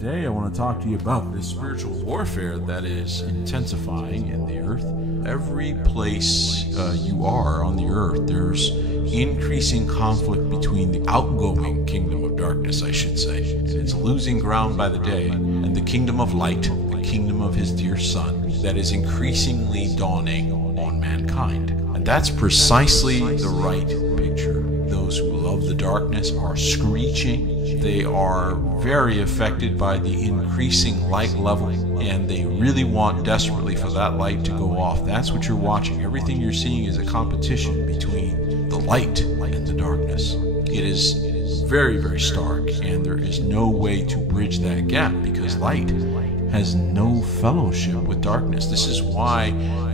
Today I want to talk to you about this spiritual warfare that is intensifying in the earth. Every place you are on the earth, there's increasing conflict between the outgoing kingdom of darkness, I should say, and it's losing ground by the day, and the kingdom of light, the kingdom of his dear son, that is increasingly dawning on mankind. And that's precisely the right picture. Those who love the darkness are screeching. They are very affected by the increasing light level, and they really want desperately for that light to go off. That's what you're watching. Everything you're seeing is a competition between the light and the darkness. It is very, very stark, and there is no way to bridge that gap because light has no fellowship with darkness. This is why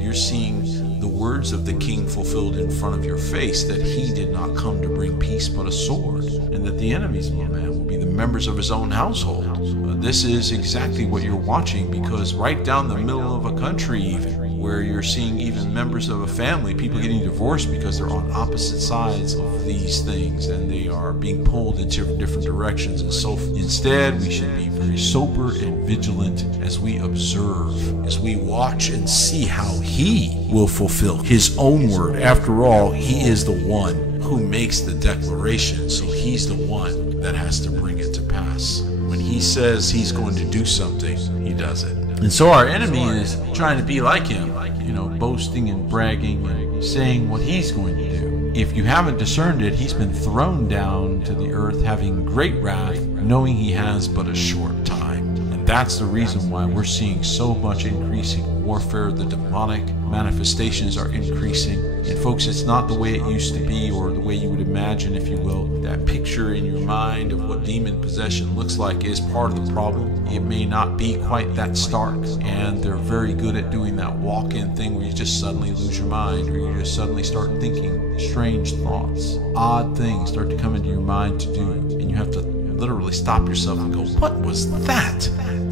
you're seeing the words of the king fulfilled in front of your face, that he did not come to bring peace but a sword, and that the enemies of a man will be the members of his own household. This is exactly what you're watching, because right down the middle of a country, even where you're seeing even members of a family, people getting divorced because they're on opposite sides of these things and they are being pulled into different directions. And so instead, we should be very sober and vigilant as we observe, as we watch and see how he will fulfill his own word. After all, he is the one who makes the declaration, so he's the one that has to bring it to pass. When he says he's going to do something, he does it. And so our enemy is trying to be like him, boasting and bragging and saying what he's going to do. If you haven't discerned it, he's been thrown down to the earth having great wrath, knowing he has but a short time. And that's the reason why we're seeing so much increasing warfare. The demonic manifestations are increasing. And folks, it's not the way it used to be, or the way you would imagine, if you will. That picture in your mind of what demon possession looks like is part of the problem. It may not be quite that stark, and they're very good at doing that walk-in thing where you just suddenly lose your mind, or you just suddenly start thinking strange thoughts. Odd things start to come into your mind to do, and you have to literally stop yourself and go, what was that?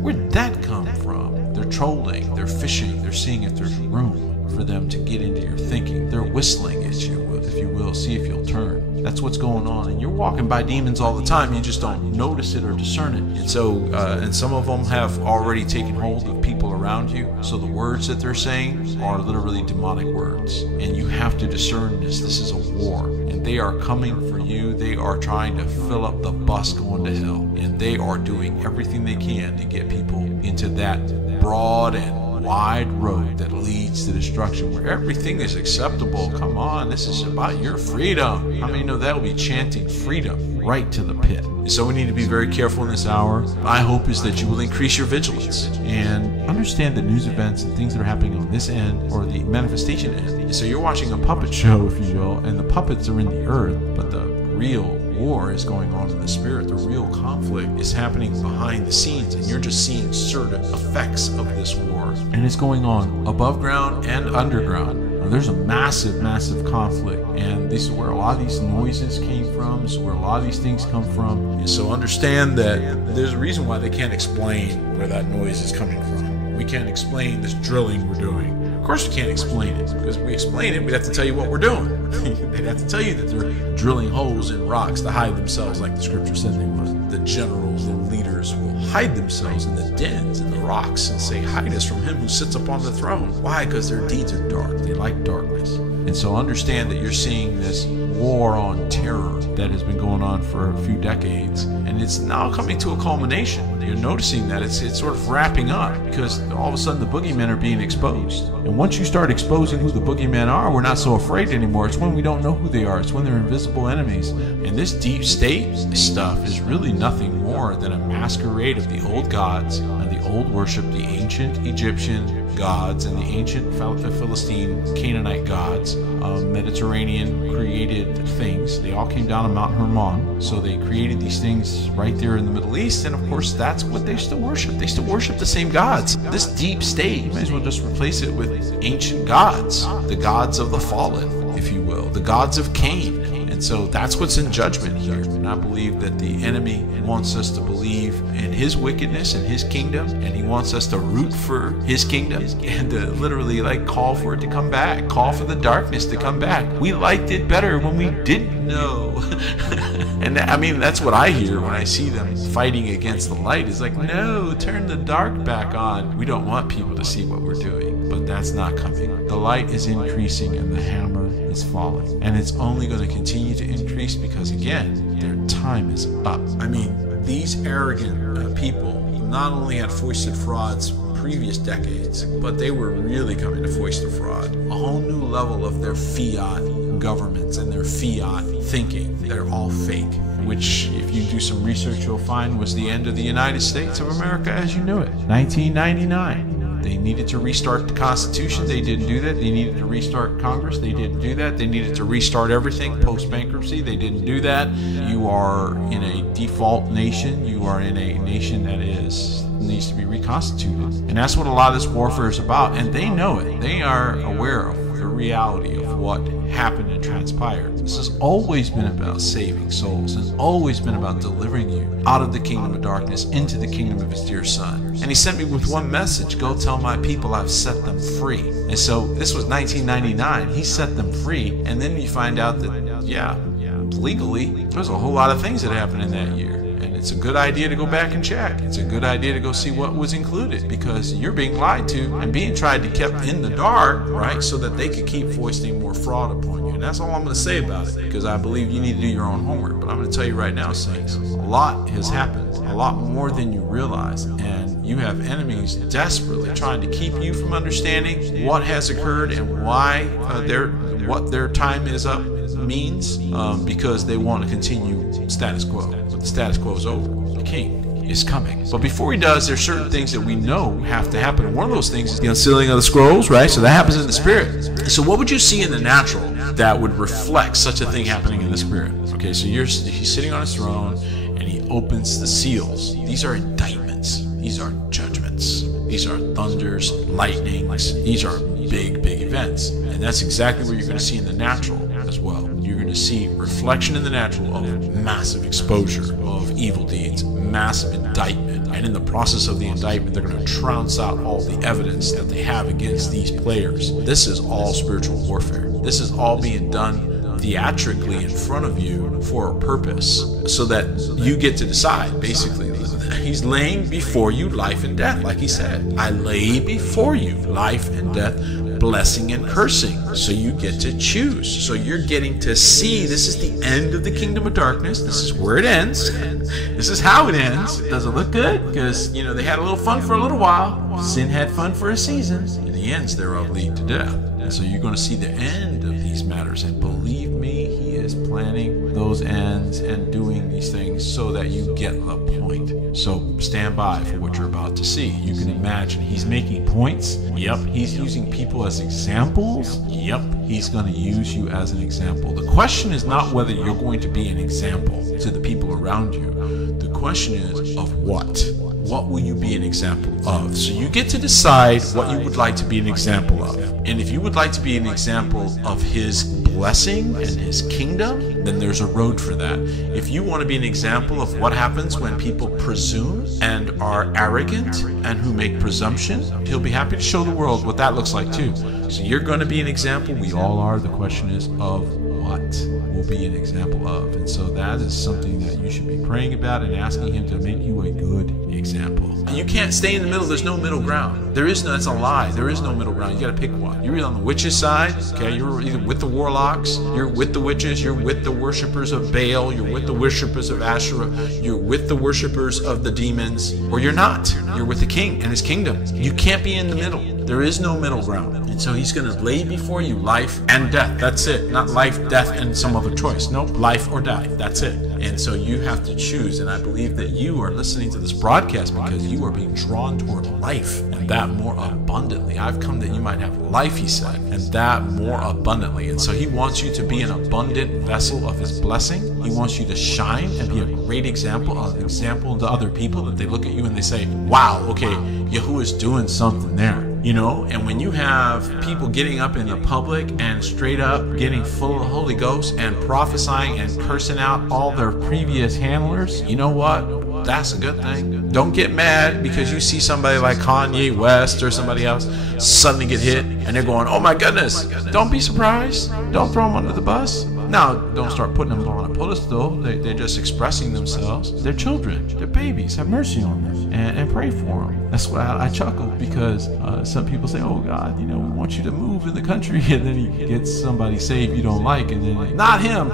Where did that come from? They're trolling, they're fishing, they're seeing if there's room for them to get into your thinking. They're whistling at you, if you will, see if you'll turn. That's what's going on, and you're walking by demons all the time. You just don't notice it or discern it. And so, and some of them have already taken hold of people around you. So the words that they're saying are literally demonic words, and you have to discern this. This is a war, and they are coming for you. They are trying to fill up the bus going to hell, and they are doing everything they can to get people into that broad and wide road that leads to destruction, where everything is acceptable. Come on, this is about your freedom. How many know that will be chanting freedom right to the pit? So we need to be very careful in this hour. My hope is that you will increase your vigilance and understand that news events and things that are happening on this end, or the manifestation end. So you're watching a puppet show, if you will, and the puppets are in the earth, but the real war is going on in the spirit. The real conflict is happening behind the scenes, and you're just seeing certain effects of this war. And it's going on above ground and underground. There's a massive, massive conflict, and this is where a lot of these noises came from. This is where a lot of these things come from. And so understand that there's a reason why they can't explain where that noise is coming from. We can't explain this drilling we're doing. Of course we can't explain it, because if we explain it, we'd have to tell you what we're doing. They'd have to tell you that they're drilling holes in rocks to hide themselves, like the scripture said they would. The generals and leaders will hide themselves in the dens, in the rocks, and say, hide us from him who sits upon the throne. Why? Because their deeds are dark. They like darkness. And so understand that you're seeing this war on terror that has been going on for a few decades, and it's now coming to a culmination. You're noticing that it's sort of wrapping up, because all of a sudden the boogeymen are being exposed. And once you start exposing who the boogeymen are, we're not so afraid anymore. It's when we don't know who they are. It's when they're invisible enemies. And this deep state stuff is really nothing more than a masquerade of the old gods and the old worship, the ancient Egyptian gods and the ancient Philistine Canaanite gods, Mediterranean created things. They all came down on Mount Hermon, so they created these things right there in the Middle East, and of course that's what they still worship. They still worship the same gods. This deep state, you might as well just replace it with ancient gods, the gods of the fallen, if you will, the gods of Cain. And so that's what's in judgment here. And I believe that the enemy wants us to believe in his wickedness and his kingdom, and he wants us to root for his kingdom and to literally call for it to come back, call for the darkness to come back. We liked it better when we didn't no. And I mean, that's what I hear when I see them fighting against the light. It's like, no, turn the dark back on. We don't want people to see what we're doing, but that's not coming. The light is increasing and the hammer is falling. And it's only going to continue to increase because, again, their time is up. I mean, these arrogant people not only had foisted frauds previous decades, but they were really coming to foist a fraud. A whole new level of their fiat governments and their fiat thinking. They're all fake, which if you do some research you'll find was the end of the United States of America as you knew it. 1999. They needed to restart the Constitution. They didn't do that. They needed to restart Congress. They didn't do that. They needed to restart everything post-bankruptcy. They didn't do that. You are in a default nation. You are in a nation that needs to be reconstituted. And that's what a lot of this warfare is about. And they know it. They are aware of the reality of what happened and transpired. This has always been about saving souls. It's always been about delivering you out of the kingdom of darkness into the kingdom of his dear son. And he sent me with one message: go tell my people I've set them free. And so this was 1999. He set them free. And then you find out that, yeah, legally, there's a whole lot of things that happened in that year. And it's a good idea to go back and check. It's a good idea to go see what was included, because you're being lied to and being tried to kept in the dark, right, so that they could keep foisting more fraud upon you. And that's all I'm going to say about it, because I believe you need to do your own homework. But I'm going to tell you right now, saints, a lot has happened, a lot more than you realize. And you have enemies desperately trying to keep you from understanding what has occurred and why what their time is up means, because they want to continue status quo. But the status quo is over. The king is coming. But before he does, there's certain things that we know have to happen. And one of those things is the unsealing of the scrolls, right? So that happens in the spirit. So what would you see in the natural that would reflect such a thing happening in the spirit? Okay, so he's sitting on his throne and he opens the seals. These are indictments. These are judgments. These are thunders, lightnings. These are big, big events. And that's exactly what you're going to see in the natural as well. You're going to see reflection in the natural of massive exposure of evil deeds, massive indictment. And in the process of the indictment, they're going to trounce out all the evidence that they have against these players. This is all spiritual warfare. This is all being done theatrically in front of you for a purpose, so that you get to decide. Basically, he's laying before you life and death, like he said. I lay before you life and death, blessing and cursing. So you get to choose. So you're getting to see this is the end of the kingdom of darkness. This is where it ends. This is how it ends. Does it look good? Because, you know, they had a little fun for a little while. Sin had fun for a season. And the ends thereof lead to death. And so you're going to see the end of these matters. And believe me, he is planning those ends and doing these things so that you get the point. So stand by for what you're about to see. You can imagine he's making points. Yep. He's using people as examples. Yep. He's going to use you as an example. The question is not whether you're going to be an example to the people around you. The question is of what? What will you be an example of? So you get to decide what you would like to be an example of. And if you would like to be an example of his blessing and his kingdom, then there's a road for that. If you want to be an example of what happens when people presume and are arrogant and who make presumption, he'll be happy to show the world what that looks like too. So you're going to be an example. We all are. The question is of what will be an example of. And so that is something that you should be praying about and asking him to make you a good example. And you can't stay in the middle. There's no middle ground. There is no, that's a lie. There is no middle ground. You got to pick one. You're either on the witches' side, okay? You're either with the warlocks, you're with the witches, you're with the worshipers of Baal, you're with the worshipers of Asherah, you're with the worshipers of the demons, or you're not. You're with the king and his kingdom. You can't be in the middle. There is no middle ground. And so he's going to lay before you life and death. That's it. Not life, death, and some other choice. Nope, life or death. That's it. And so you have to choose. And I believe that you are listening to this broadcast because you are being drawn toward life, and that more abundantly. I've come that you might have life, he said, and that more abundantly. And so he wants you to be an abundant vessel of his blessing. He wants you to shine and be a great example to other people, that they look at you and they say, wow, okay, Yahuwah's doing something there. You know, and when you have people getting up in the public and straight up getting full of the Holy Ghost and prophesying and cursing out all their previous handlers, you know what? That's a good thing. Don't get mad because you see somebody like Kanye West or somebody else suddenly get hit and they're going, oh my goodness. Don't be surprised. Don't throw them under the bus. Now, don't start putting them on a pedestal. They're just expressing themselves. They're children. They're babies. Have mercy on them and pray for them. That's why I chuckle, because some people say, oh God, we want you to move in the country, and then he gets somebody saved you don't like, and then not him.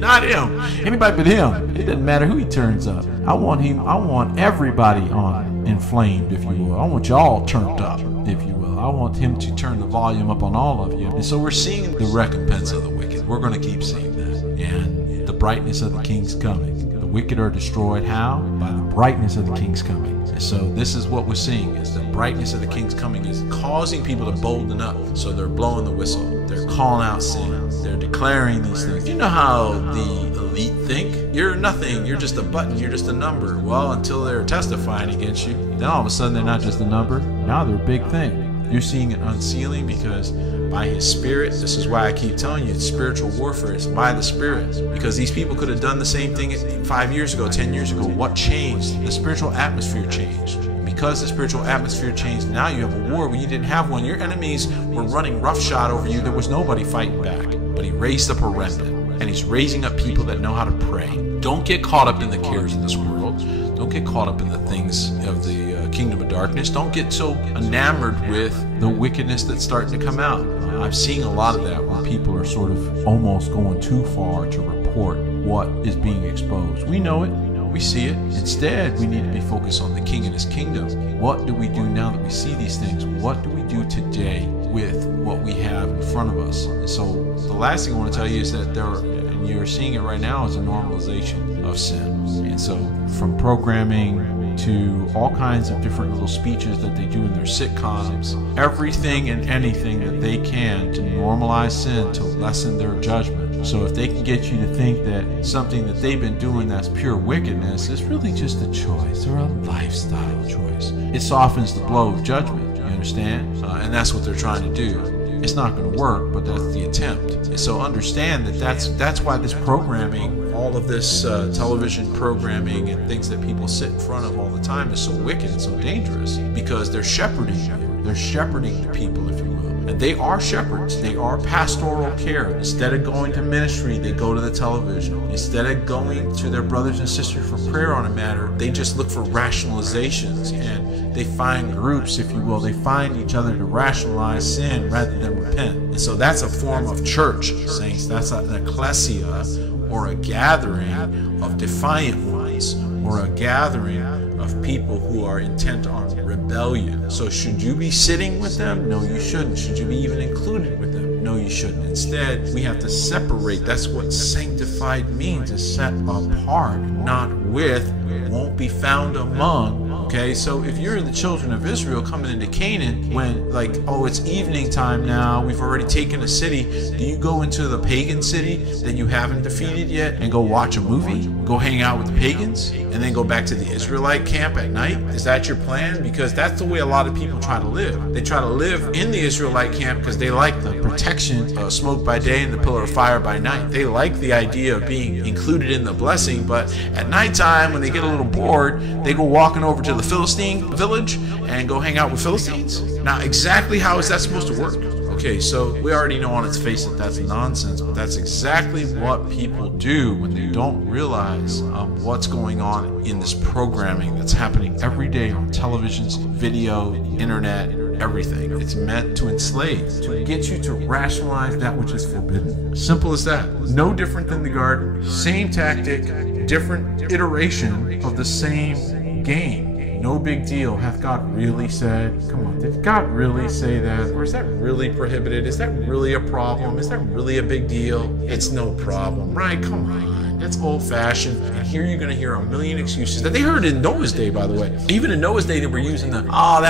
Not him. Anybody but him. It doesn't matter who he turns up. I want everybody on inflamed, if you will. I want y'all turned up, if you will. I want him to turn the volume up on all of you. And so we're seeing the recompense of the wicked. We're going to keep seeing that. And the brightness of the king's coming. The wicked are destroyed. How? By the brightness of the king's coming. And so this is what we're seeing, is the brightness of the king's coming is causing people to bolden up. So they're blowing the whistle. They're calling out sin. They're declaring these things. You know how the elite think? You're nothing. You're just a button. You're just a number. Well, until they're testifying against you, then all of a sudden they're not just a number. Now they're a big thing. You're seeing it unsealing, because by his spirit, this is why I keep telling you, it's spiritual warfare. It's by the spirit. Because these people could have done the same thing 5 years ago, 10 years ago. What changed? The spiritual atmosphere changed. Because the spiritual atmosphere changed, now you have a war where you didn't have one. Your enemies were running roughshod over you. There was nobody fighting back. But he raised up a remnant. And he's raising up people that know how to pray. Don't get caught up in the cares of this world. Don't get caught up in the things of the kingdom of darkness. Don't get so enamored with the wickedness that's starting to come out. I've seen a lot of that, where people are sort of almost going too far to report what is being exposed. We know it. We see it. Instead, we need to be focused on the king and his kingdom. What do we do now that we see these things? What do we do today with what we have in front of us? And so the last thing I want to tell you is that and you're seeing it right now, is a normalization of sin. And so from programming to all kinds of different little speeches that they do in their sitcoms, everything and anything that they can to normalize sin, to lessen their judgment. So if they can get you to think that something that they've been doing that's pure wickedness is really just a choice or a lifestyle choice, it softens the blow of judgment. You understand? And that's what they're trying to do. It's not going to work, but that's the attempt. And so understand that that's why this programming, all of this television programming and things that people sit in front of all the time is so wicked and so dangerous, because they're shepherding you. They're shepherding the people, if you will. And they are shepherds. They are pastoral care. Instead of going to ministry, they go to the television. Instead of going to their brothers and sisters for prayer on a matter, they just look for rationalizations, and they find groups, if you will. They find each other to rationalize sin rather than repent. And so that's a form of church, saints. That's an ecclesia, or a gathering of defiant ones, or a gathering of people who are intent on rebellion. So should you be sitting with them? No, you shouldn't. Should you be even included with them? No, you shouldn't. Instead, we have to separate. That's what sanctified means, is set apart, not with, won't be found among. Okay, so if you're the children of Israel coming into Canaan, when oh, it's evening time now, we've already taken a city, do you go into the pagan city that you haven't defeated yet and go watch a movie, go hang out with the pagans, and then go back to the Israelite camp at night? Is that your plan? Because that's the way a lot of people try to live. They try to live in the Israelite camp because they like the protection of smoke by day and the pillar of fire by night. They like the idea of being included in the blessing, but at nighttime, when they get a little bored, they go walking over to the Philistine village and go hang out with Philistines. Now, exactly how is that supposed to work? Okay, so we already know on its face that that's nonsense, but that's exactly what people do when they don't realize what's going on in this programming that's happening every day on televisions, video, internet, everything. It's meant to enslave, to get you to rationalize that which is forbidden. Simple as that. No different than the garden. Same tactic, different iteration of the same game. No big deal. Hath God really said? Come on, did God really say that? Or is that really prohibited? Is that really a problem? Is that really a big deal? It's no problem, right? Come on. That's old-fashioned. And here you're going to hear a million excuses that they heard in Noah's day, by the way. Even in Noah's day, they were using that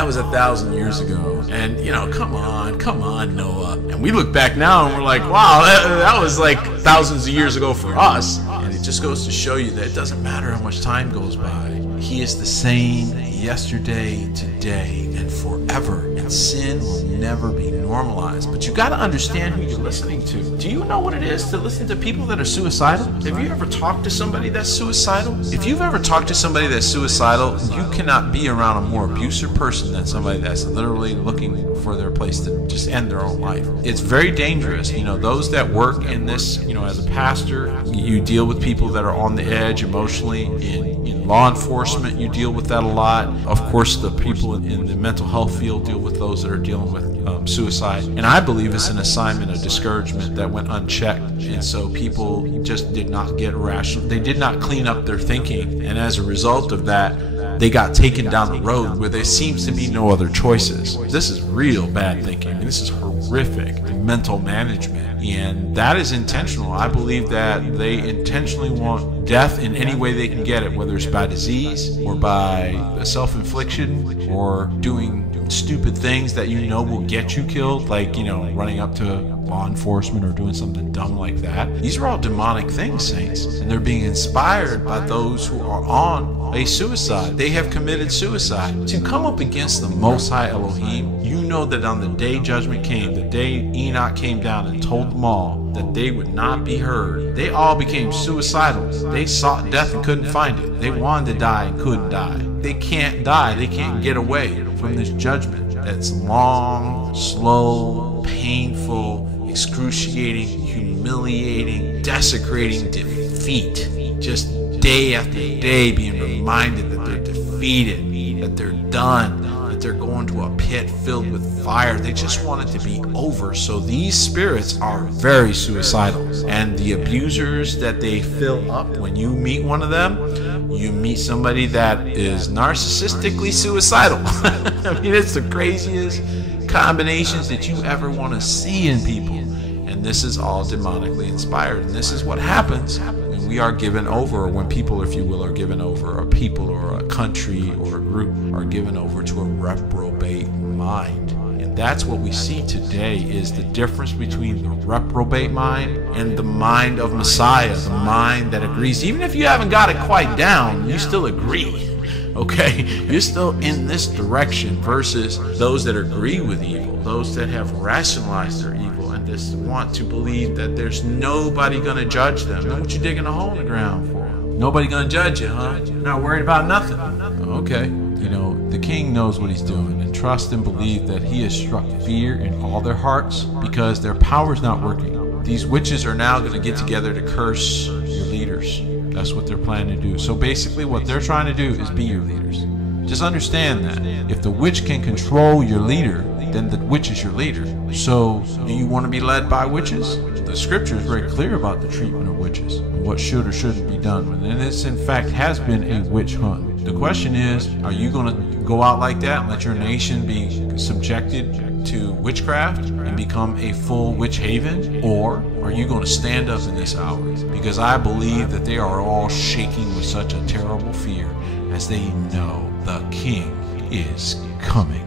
was 1,000 years ago. And, come on, Noah. And we look back now and we're like, wow, that was like thousands of years ago for us. And it just goes to show you that it doesn't matter how much time goes by. He is the same yesterday, today, and forever. And sin will never be normalized. But you got to understand who you're listening to. Do you know what it is to listen to people that are suicidal? Have you ever talked to somebody that's suicidal? If you've ever talked to somebody that's suicidal, you cannot be around a more abusive person than somebody that's literally looking for their place to just end their own life. It's very dangerous. You know, those that work in this, you know, as a pastor, you deal with people that are on the edge emotionally. In law enforcement, you deal with that a lot. Of course, the people in the mental health field deal with those that are dealing with suicide. And I believe it's an assignment of discouragement that went unchecked. And so people just did not get rational. They did not clean up their thinking. And as a result of that, they got taken down the road where there seems to be no other choices. This is real bad thinking. This is horrific mental management. And that is intentional. I believe that they intentionally want death in any way they can get it, whether it's by disease or by self-infliction or doing stupid things that you know will get you killed, like, you know, running up to law enforcement or doing something dumb like that. These are all demonic things, saints, and they're being inspired by those who are on a suicide. They have committed suicide. To come up against the Most High Elohim, you know that on the day judgment came, the day Enoch came down and told them all that they would not be heard, they all became suicidal. They sought death and couldn't find it. They wanted to die and couldn't die. They can't die. They can't get away from this judgment that's long, slow, painful, excruciating, humiliating, desecrating defeat. Just day after day being reminded that they're defeated, that they're done, that they're going to a pit filled with fire. They just want it to be over. So these spirits are very suicidal. And the abusers that they fill up, when you meet one of them, you meet somebody that is narcissistically suicidal. I mean, it's the craziest combinations that you ever want to see in people. And this is all demonically inspired. And this is what happens when we are given over, or when people, if you will, are given over, or people or a country or a group are given over to a reprobate mind. And that's what we see today, is the difference between the reprobate mind and the mind of Messiah, the mind that agrees. Even if you haven't got it quite down, you still agree. Okay, you're still in this direction, versus those that agree with evil, those that have rationalized their evil and just want to believe that there's nobody going to judge them. Then what you digging a hole in the ground for? Nobody going to judge you, huh? You're not worried about nothing. Okay, you know, the king knows what he's doing, and trust and believe that he has struck fear in all their hearts because their power's not working. These witches are now going to get together to curse your leaders. That's what they're planning to do. So basically what they're trying to do is be your leaders. Just understand that. If the witch can control your leader, then the witch is your leader. So do you want to be led by witches? The scripture is very clear about the treatment of witches, and what should or shouldn't be done. And this, in fact, has been a witch hunt. The question is, are you going to go out like that and let your nation be subjected to witchcraft and become a full witch haven? Or are you going to stand up in this hour? Because I believe that they are all shaking with such a terrible fear as they know the king is coming.